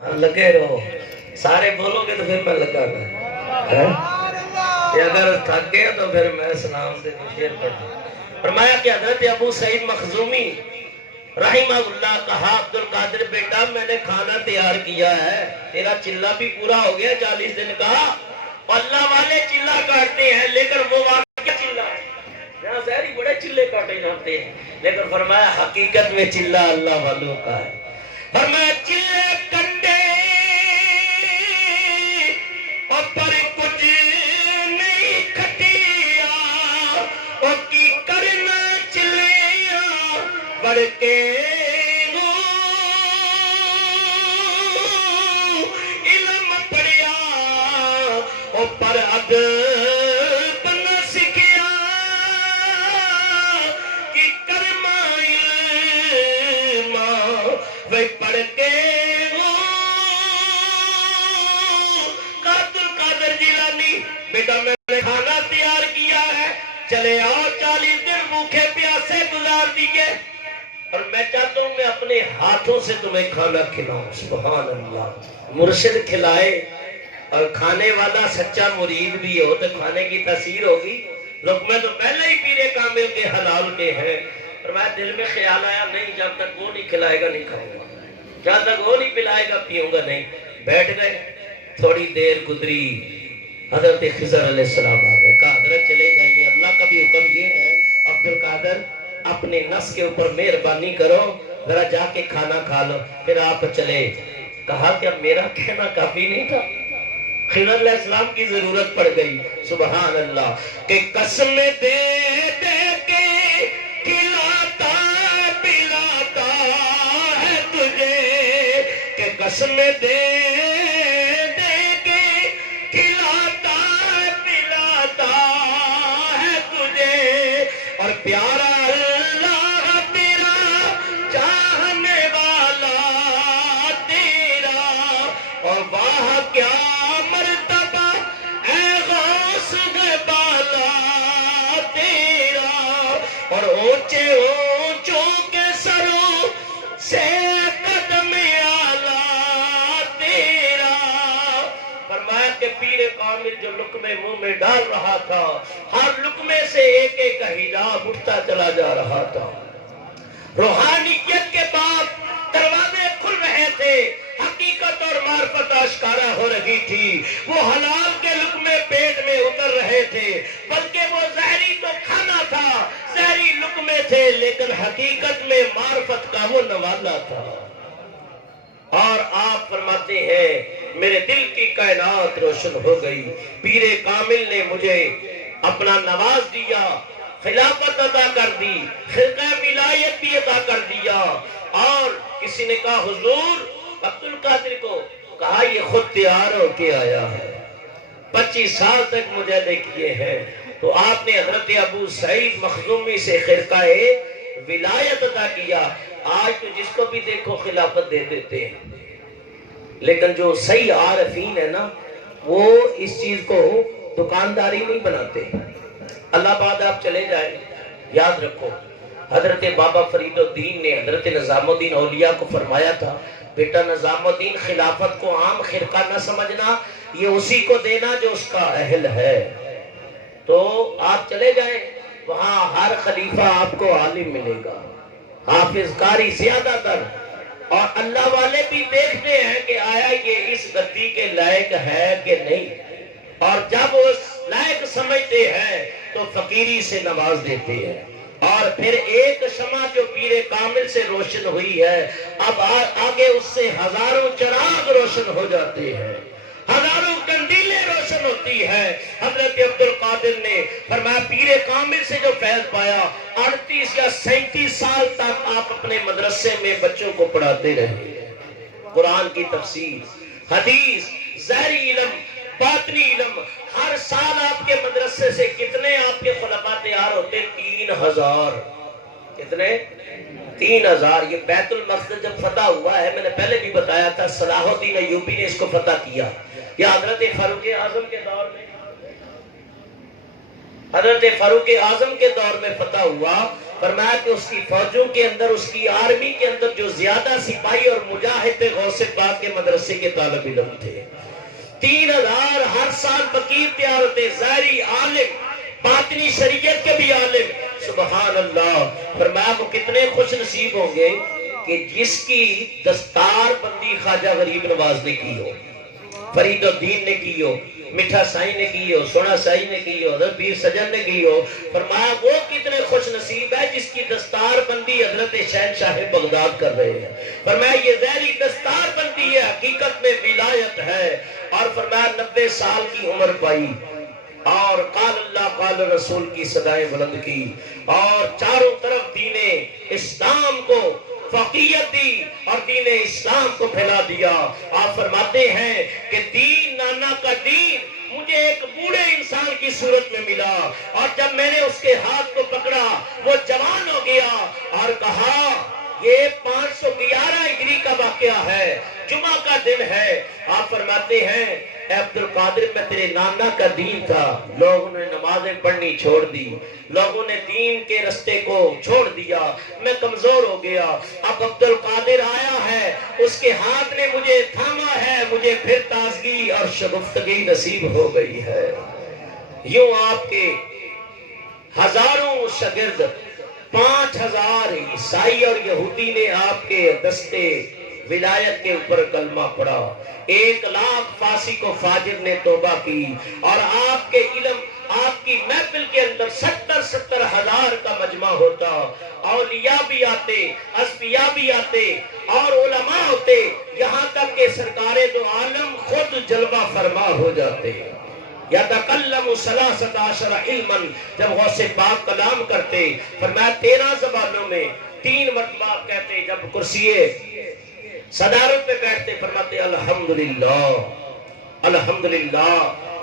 لگے رہو سارے بولو گے تو پھر میں لگا گا اگر تھک گیا تو پھر میں سلام سے شیر پڑھوں. فرمایا کہ حضرت ابو سعید مخزومی رحمہ اللہ کہا عبد القادر بیٹا میں نے کھانا تیار کیا ہے، تیرا چلہ بھی پورا ہو گیا 40 دن کا. اللہ والے چلہ کاٹتے ہیں لیکن وہ واقعی چلہ ہے، یہاں ظاہری بڑے چلے کاٹے جاتے ہیں، لیکن فرمایا حقیقت میں چلہ اللہ والوں کا ہے. فرمایا چلے کنڈے اور پر کچھ نہیں کھٹیا اور کی کرنا چلیا بڑھ کے علم پڑیا اور پر ادب نہ سکھیا کی کرما علم وہ پڑھ کے بیٹا میں نے کھانا تیار کیا ہے، چلے آؤ 40 دن بھوکے پیاسے گزار دیئے اور میں چاہتا ہوں میں اپنے ہاتھوں سے تمہیں کھانا کھلاؤں. سبحان اللہ. مرشد کھلائے اور کھانے والا سچا مرید بھی ہو تو کھانے کی تاثیر ہوگی. لقمے تو پہلے ہی پیرے کامل کے حلال کے ہیں. اور میں دل میں خیال آیا نہیں جب تک وہ نہیں کھلائے گا نہیں کھاؤں گا، جب تک وہ نہیں پلائے گا پیوں گا نہیں. بیٹھ گئے، تھوڑی دیر گزری، حضرت خضر علیہ السلام آگئے. کہا حضرت چلے جائیے، اللہ کا بھی حکم یہ ہے عبد القادر اپنے نفس کے اوپر مہربانی کرو، ذرا جا کے کھانا کھا لو پھر آپ چلے. کہا کہ اب میرا کہنا کافی نہیں تھا، خضر علیہ السلام کی ضرورت پڑ گئی. سبحان اللہ. کہ قسم دے دے کے کھلاتا پلاتا ہے تجھے، کہ قسم دے پیارا اللہ تیرا چاہنے والا تیرا، اور واہ کیا مرتبہ اے غوث بالا تیرا، اور اونچے اونچوں کے سروں سے قدم اعلیٰ تیرا. فرمایا کہ پیر کامل جو لقمے منہ میں ڈال رہا تھا، ہر لقمے سے ایک ایک کا حجاب اٹھتا چلا جا رہا تھا. روحانیت کے بعد دروازے کھل رہے تھے، حقیقت اور معرفت آشکارا ہو رہی تھی. وہ حلال کے لقمے پیٹ میں اتر رہے تھے، بلکہ وہ زہری تو کھانا تھا، زہری لقمے تھے لیکن حقیقت میں معرفت کا وہ نوالا تھا. اور آپ فرماتے ہیں میرے دل کی کائنات روشن ہو گئی. پیر کامل نے مجھے اپنا نواز دیا، خلافت عطا کر دی، خرقہ ولایت بھی عطا کر دیا. اور کسی نے کہا حضور عبد القادر کو، کہا یہ خود تیار ہو کے آیا ہے، 25 سال تک مجاہدے کیے ہیں. تو آپ نے حضرت ابو سعید مخزومی سے خرقہ ولایت عطا کیا. آج تو جس کو بھی دیکھو خلافت دے دیتے ہیں، لیکن جو صحیح عارفین ہے نا وہ اس چیز کو دکانداری نہیں بناتے. اللہ بعد آپ چلے جائیں، یاد رکھو حضرت بابا فرید الدین نے حضرت نظام الدین اولیاء کو فرمایا تھا بیٹا نظام الدین خلافت کو عام خرقہ نہ سمجھنا، یہ اسی کو دینا جو اس کا اہل ہے. تو آپ چلے جائیں، وہاں ہر خلیفہ آپ کو عالم ملے گا، حافظ قاری زیادہ تر، اور اللہ والے بھی دیکھتے ہیں کہ آیا یہ اس گدی کے لائق ہے کہ نہیں. اور جب اس لائق سمجھتے ہیں تو فقیری سے نواز دیتے ہیں. اور پھر ایک شمع جو پیر کامل سے روشن ہوئی ہے، اب آگے اس سے ہزاروں چراغ روشن ہو جاتے ہیں، ہزاروں کندیلیں روشن ہوتی ہے. حضرت عبد القادر نے فرمایا پیر کامل سے جو فیض پایا، 38 یا 37 سال تک آپ اپنے مدرسے میں بچوں کو پڑھاتے رہے. قرآن کی تفسیر، حدیث، ظاہری علم، باطنی علم. ہر سال آپ کے مدرسے سے کتنے آپ کے خلفاء تیار ہوتے؟ 3000. کتنے؟ 3000. یہ بیت المقدس جب فتح ہوا ہے، میں نے پہلے بھی بتایا تھا، صلاح الدین ایوبی نے اس کو فتح کیا. یا حضرت فاروق اعظم کے دور میں، حضرت فاروق اعظم کے دور میں فتح ہوا. فرمایا کہ اس کی فوجوں کے اندر، اس کی آرمی کے اندر جو زیادہ سپاہی اور مجاہد تھے غوث پاک کے مدرسے کے طالب علم تھے. 3000 ہر سال فقیر تیار ہوتے، ظاہری عالم، باطنی شریعت کے بھی عالم. سبحان اللہ. فرمایا وہ کتنے خوش نصیب ہوں گے کہ جس کی دستار بندی خواجہ غریب نواز نے کی ہو، فرید الدین نے کی ہو، میٹھا سائی نے کی ہو، سونا سائی نے کی ہو، حضرت پیر سجن نے کی ہو. فرمایا وہ کتنے خوش نصیب ہے جس کی دستار بندی حضرت شہنشاہ بغداد کر رہے ہیں. فرمایا یہ ظاہری دستار بندی ہے، حقیقت میں ولایت ہے. اور فرمایا 90 سال کی عمر پائی اور قال اللہ قال رسول کی صدائیں بلند کی اور چاروں طرف دین اسلام کو فقیت دی اور دین اسلام کو پھیلا دیا. آپ فرماتے ہیں کہ دین نانا کا دین مجھے ایک بوڑھے انسان کی صورت میں ملا، اور جب میں نے اس کے ہاتھ کو پکڑا وہ جوان ہو گیا اور کہا یہ 511 ہجری کا واقعہ ہے، جمعہ کا دن ہے. آپ فرماتے ہیں اے عبد القادر میں تیرے نانا کا دین تھا، لوگوں نے نمازیں پڑھنی چھوڑ دی، لوگوں نے دین کے رستے کو چھوڑ دیا، میں کمزور ہو گیا. اب عبد القادر آیا ہے، اس کے ہاتھ نے مجھے تھاما ہے، مجھے پھر تازگی اور شگفتگی نصیب ہو گئی ہے. یوں آپ کے ہزاروں شاگرد، 5000 عیسائی اور یہودی نے آپ کے دستے ولایت کے اوپر کلمہ پڑھا. 1,00,000 فاسق و فاجر نے توبہ کی، اور آپ کے علم، آپ کی محفل کے اندر 70 ہزار کا مجمع ہوتا. اولیاء بھی آتے، اصفیاء بھی آتے اور علماء ہوتے، یہاں تک کہ سرکار دو عالم خود جلوہ فرما ہو جاتے. یتکلم 13 علما، جب غوث پاک کلام کرتے فرمایا 13 زبانوں میں 3 مرتبہ کہتے. جب کرسی صدارت پہ بیٹھتے فرماتے الحمدللہ الحمدللہ،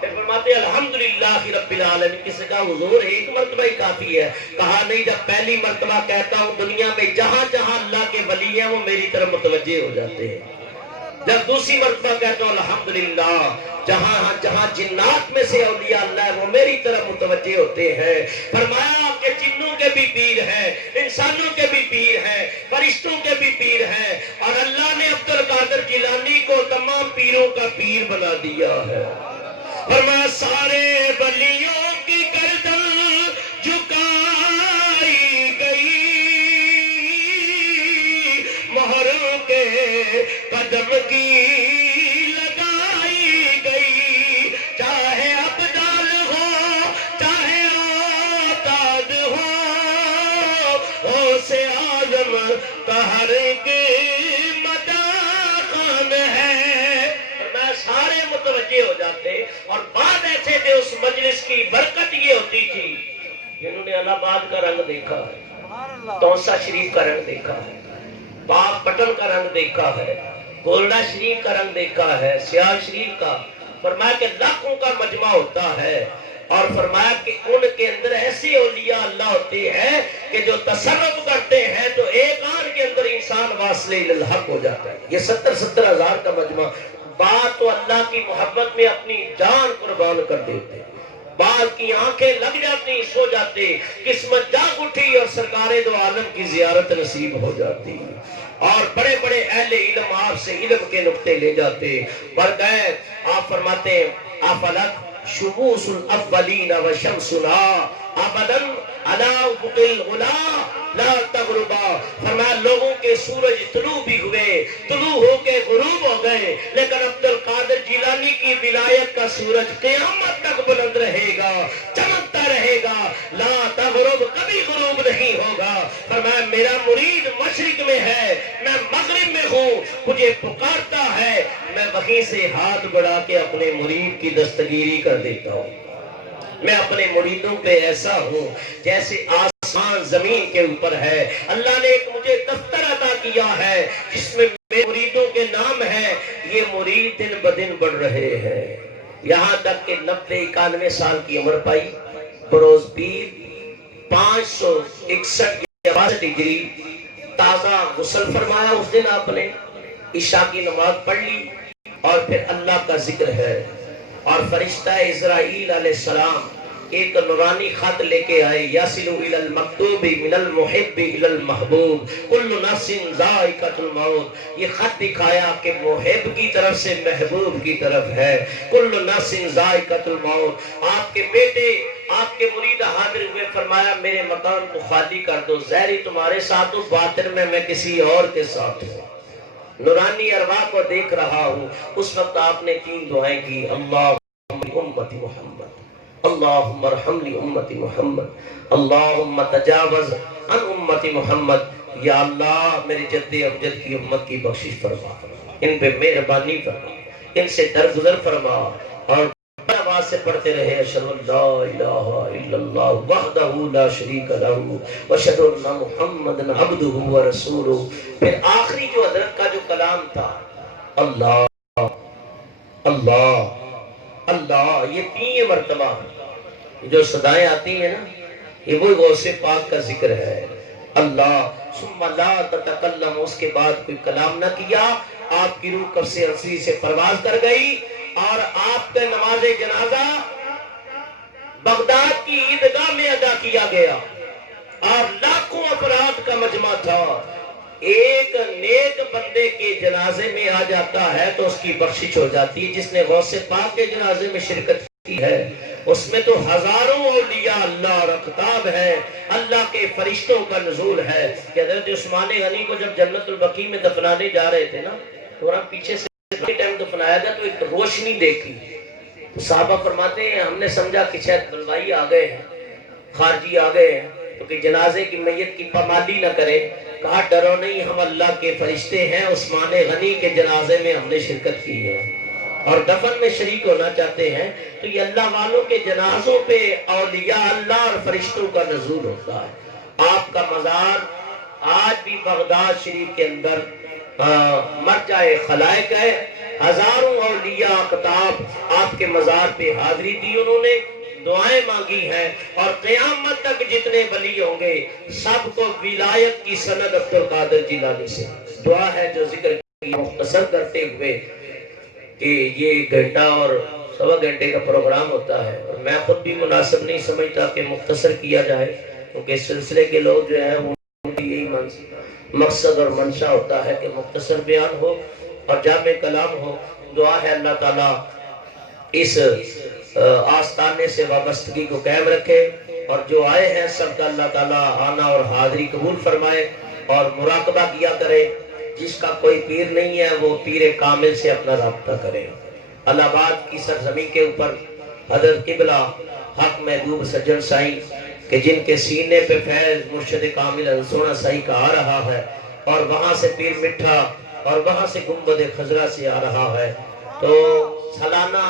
پھر فرماتے الحمدللہ رب العالمین. کسی کا حضور ایک مرتبہ ہی کافی ہے. کہا نہیں، جب پہلی مرتبہ کہتا ہوں دنیا میں جہاں جہاں اللہ کے ولی ہیں وہ میری طرف متوجہ ہو جاتے ہیں. جب دوسری مرتبہ کہتا ہوں الحمدللہ، جہاں جہاں جنات میں سے اولیاء اللہ ہے وہ میری طرف متوجہ ہوتے ہیں. فرمایا کہ جنوں کے بھی پیر ہیں، انسانوں کے بھی پیر ہیں، فرشتوں کے بھی پیر ہیں، اور اللہ نے عبد القادر جیلانی کو تمام پیروں کا پیر بنا دیا ہے. فرمایا سارے ولیوں کی گردن جھکائی گئی، مہروں کے قدم کی لگائی گئی. چاہے ابدال ہو چاہے اوتاد ہو سے آزم قہر کے مداخان ہے. میں سارے متوجہ ہو جاتے. اور بعد ایسے تھے اس مجلس کی برکت یہ ہوتی تھی جنہوں نے الہ آباد کا رنگ دیکھا ہے، تونسا شریف کا رنگ دیکھا ہے، باغ پٹن کا رنگ دیکھا ہے، گولڈا شریف کا رنگ دیکھا ہے، سیال شریف کا. فرمایا کہ لاکھوں کا مجمع ہوتا ہے، اور فرمایا کہ ان کے اندر ایسے اولیاء اللہ ہوتے ہیں کہ جو تصرف کرتے ہیں تو ایک آن کے اندر انسان واصل الحق ہو جاتا ہے. یہ 70 ہزار کا مجمع. بات تو اللہ کی محبت میں اپنی جان قربان کر دیتے، بعض کی آنکھیں لگ جاتی، سو جاتے، قسمت جاگ اٹھی اور سرکار دو عالم کی زیارت نصیب ہو جاتی، اور بڑے بڑے اہل علم آپ سے علم کے نقطے لے جاتے. پر گئے آپ فرماتے ہیں افلک شموس الاولین و شمسنا ابدا علی افق الغلا لا تغربا. فرمایا لوگوں کے سورج طلوع بھی ہوئے، طلوع ہو کے غروب ہو گئے، لیکن عبد القادر جیلانی کی ولایت کا سورج قیامت تک بلند رہے گا، چمکتا رہے گا، لا تغرب، کبھی غروب نہیں ہوگا. فرمایا میرا مرید مشرق میں ہے، میں مغرب میں ہوں، مجھے پکارتا ہے، میں وہیں سے ہاتھ بڑھا کے اپنے مرید کی دستگیری کر دیتا ہوں. میں اپنے مریدوں پہ ایسا ہوں جیسے آسمان زمین کے اوپر ہے. اللہ نے ایک مجھے دفتر عطا کیا ہے جس میں میرے مریدوں کے نام ہیں. یہ مرید دن بدن بڑھ رہے ہیں، یہاں تک کہ 90-91 سال کی عمر پائی. بروز پیر 561 ہجری تازہ غسل فرمایا. اس دن آپ نے عشاء کی نماز پڑھ لی اور پھر اللہ کا ذکر ہے، اور فرشتہ اسرائیل علیہ السلام ایک نورانی خط لے کے آئے، یاسلو الی المکتوب من المحب الی المحبوب کل نفس ذائقۃ الموت. یہ خط دکھایا کہ محب کی طرف سے محبوب کی طرف ہے. کل نفس ذائقۃ الموت. آپ کے بیٹے، آپ کے مرید حاضر ہوئے، فرمایا میرے مکان کو خالی کر دو، ظاہری تمہارے ساتھ ہوں، باطن میں کسی اور کے ساتھ ہوں، نورانی ارواح کو دیکھ رہا ہوں. اس وقت آپ نے 3 دعائیں کی. اللہم امت محمد، اللہم ارحم امت محمد، اللہم تجاوز عن امت محمد. یا اللہ میرے جد امجد کی امت کی بخشش فرما، ان پہ مہربانی فرما، ان سے درگزر فرما. اور آواز سے پڑھتے رہے اشہد ان لا الہ الا اللہ وحدہ لا شریک لہ واشہد ان محمدا عبدہ ورسولہ. پھر آخری جو حضرت کا جو کلام تھا، اللہ اللہ اللہ، یہ 3 مرتبہ جو صدائیں آتی ہیں نا، یہ وہی غوث پاک کا ذکر ہے. اللہ ثم لا تتکلم، اس کے بعد کوئی کلام نہ کیا. آپ کی روح قبض انصری سے پرواز کر گئی اور آپ کا نماز جنازہ بغداد کی عیدگاہ میں ادا کیا گیا اور لاکھوں افراد کا مجمع تھا. ایک نیک بندے کے جنازے میں آ جاتا ہے تو اس کی بخشش ہو جاتی ہے. جس نے غوث پاک کے جنازے میں شرکت کی ہے اس میں تو ہزاروں اولیاء اللہ اور اقطاب ہے، اللہ کے فرشتوں کا نزول ہے. کہ حضرت عثمان غنی کو جب جنت البقیع میں دفنانے جا رہے تھے نا، تو وہاں پیچھے سے ٹائم دفنایا گیا تو ایک روشنی دیکھی. تو صحابہ فرماتے ہیں ہم نے سمجھا کہ شاید بلوائی آ گئے ہیں، خارجی آ گئے ہیں، تو کہ جنازے کی میت کی پامالی نہ کرے. کہا ڈرو نہیں، ہم اللہ کے فرشتے ہیں، عثمان غنی کے جنازے میں ہم نے شرکت کی ہے اور دفن میں شریک ہونا چاہتے ہیں. تو یہ اللہ والوں کے جنازوں پہ اولیاء اللہ اور فرشتوں کا نزول ہوتا ہے. آپ کا مزار آج بھی بغداد شریف کے اندر مرجع خلائق ہے. ہزاروں اولیاء اقطاب آپ کے مزار پہ حاضری دی، انہوں نے دعائیں مانگی ہیں. اور قیامت تک جتنے ولی ہوں گے سب کو ولایت کی سند عبد القادر جیلانی سے. دعا ہے جو ذکر کی مختصر کرتے ہوئے کہ یہ 1 گھنٹہ اور 1.25 گھنٹے کا پروگرام ہوتا ہے، اور میں خود بھی مناسب نہیں سمجھتا کہ مختصر کیا جائے، کیونکہ اس سلسلے کے لوگ جو ہیں وہ یہی مقصد اور منشا ہوتا ہے کہ مختصر بیان ہو اور جامع کلام ہو. دعا ہے اللہ تعالیٰ اس آستانے سے وابستگی کو قائم رکھے اور جو آئے ہیں سب کا اللہ تعالیٰ آنا اور حاضری قبول فرمائے اور مراقبہ کیا کرے. جس کا کوئی پیر نہیں ہے وہ پیر کامل سے اپنا رابطہ کرے. الہ آباد کی سرزمین کے اوپر حضرت قبلہ حق محبوب سجن سائیں کہ جن کے سینے پہ فیض مرشد کامل انسونا سائی کا آ رہا ہے، اور وہاں سے پیر مٹھا اور وہاں سے گنبد خضرا سے آ رہا ہے، تو سالانہ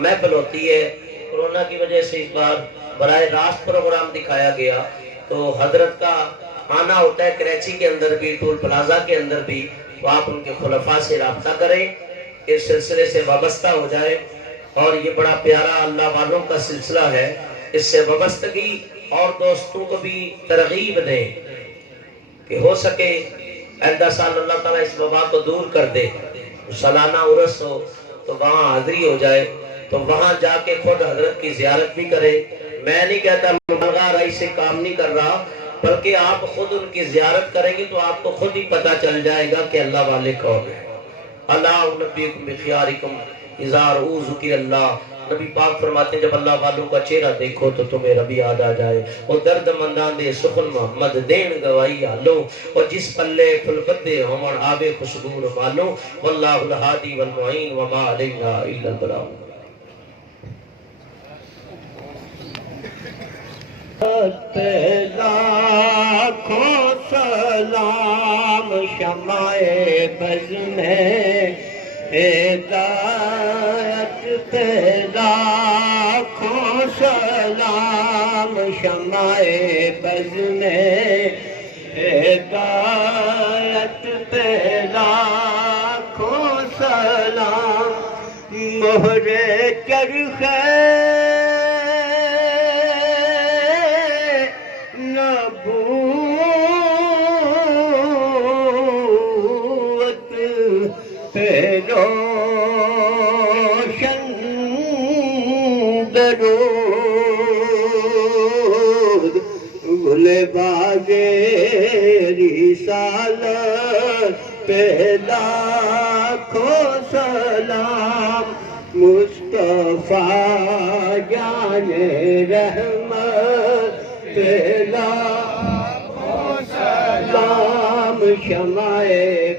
محفل ہوتی ہے. کورونا کی وجہ سے اس بار براہ راست پروگرام دکھایا گیا، تو حضرت کا آنا ہوتا ہے کراچی کے اندر بھی، ٹول پلازا کے اندر بھی. تو آپ ان کے خلفاء سے رابطہ کریں، اس سلسلے سے وابستہ ہو جائے. اور یہ بڑا پیارا اللہ والوں کا سلسلہ ہے، اس سے وابستگی اور دوستوں کو بھی ترغیب دیں کہ ہو سکے آئندہ سال اللہ تعالیٰ اس وبا کو دور کر دے. سالانہ عرس ہو تو وہاں حاضری ہو جائے، تو وہاں جا کے خود حضرت کی زیارت بھی کرے. میں نہیں کہتا مبالغہ رائی سے کام نہیں کر رہا، بلکہ آپ خود ان کی زیارت کریں گے تو آپ کو خود ہی پتہ چل جائے گا کہ اللہ والے کون ہیں. اللہ نبیکم بخیارکم اذا رؤوا ذکر اللہ. نبی پاک فرماتے ہیں جب اللہ والوں کا چہرہ دیکھو تو تمہیں ربی یاد آ جائے. وہ درد مندان دے سخن محمد دین گواہی آلو، اور جس پلے فلبدے ہمن آبے خوشبور مالو. واللہ الہادی والمعین وما علینا الا البلاغ. لاکھوں سلام شمع بز میں ہدایت پہ، لاکھوں سلام شمع بز میں ہدایت پہ، لاکھوں سلام مہر چرخے روشن درود سلام مصطفیٰ جان رحمت لاکھوں سلام شمع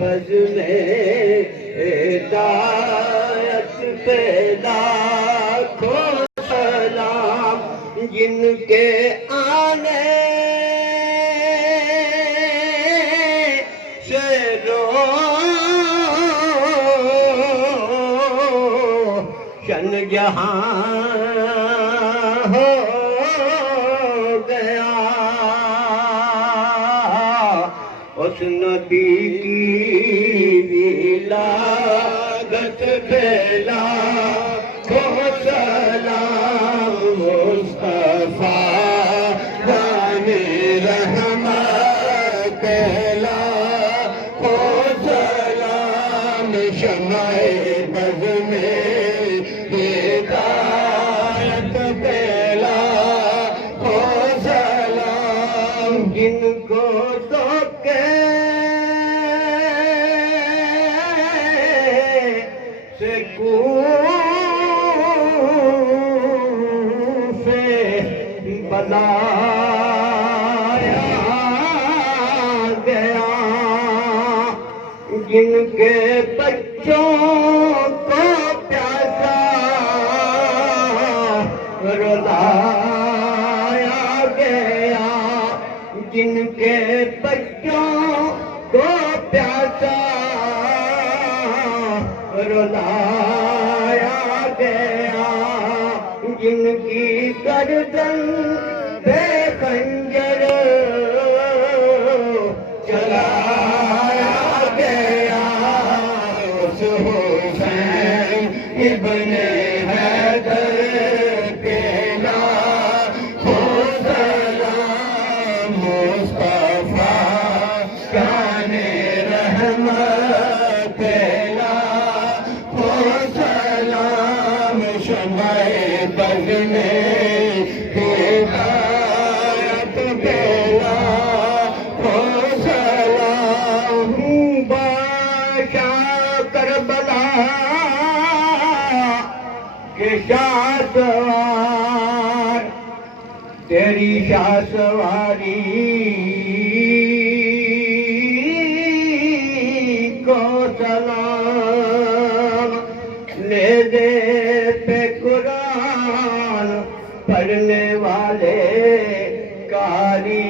بز میں ہدایت پہ لاکھوں سلام جن کے آنے سے روشن جہاں ہو گیا اس نبی کی ولادت پہ لاکھوں سلام مصطفیٰ جان رحمت لاکھوں سلام شمع بز میں ہدایت پہ لاکھوں سلام جن کو بلایا گیا جن کے بچوں کو پیاسا رلایا گیا جن کے بچوں کو پیاسا رلایا گیا جن کی گردن بے خنجر چلایا گیا اس حسین ابن حیدر کے لاکھوں سلام مصطفیٰ جان رحمت لاکھوں سلام شمع بز میں ہدایت پہ لاکھوں سلام بادشاہ کربلا کے شاہ سوار تیری شاہ سواری کو سلام لے دے پہ قرآن پڑھنے والے قاری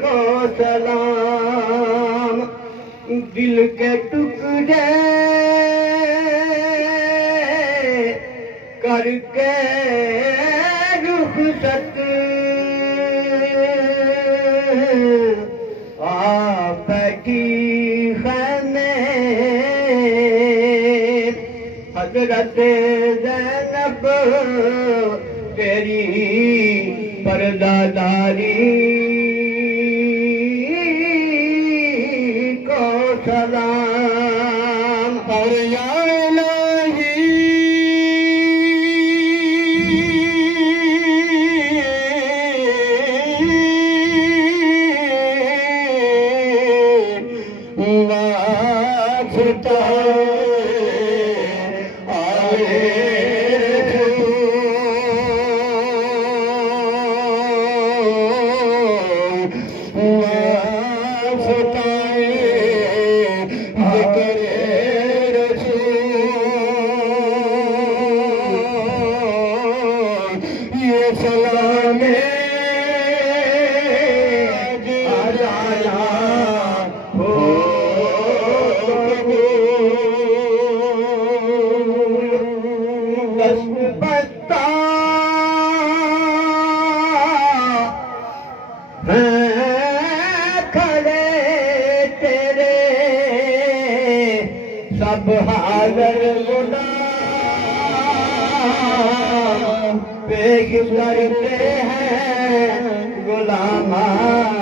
کو سلام دل کے ٹکڑے کر کے رخصت آ بیٹھی خیمے حضرت زینب تیری پردہ داری کو سلام اور یا سب حاضر غلام پیش کرتے ہیں غلامان